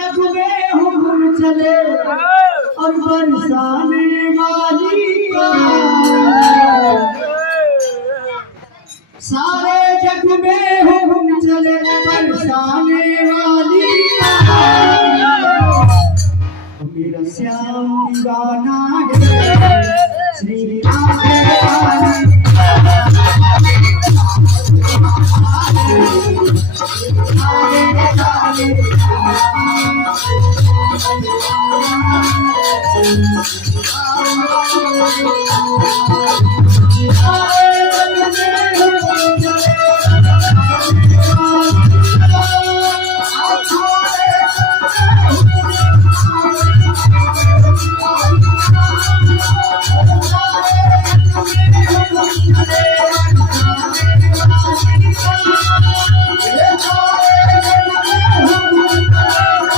जग में हुक्म चले और बरसाने वाली का सारे जग में हुक्म चले बरसाने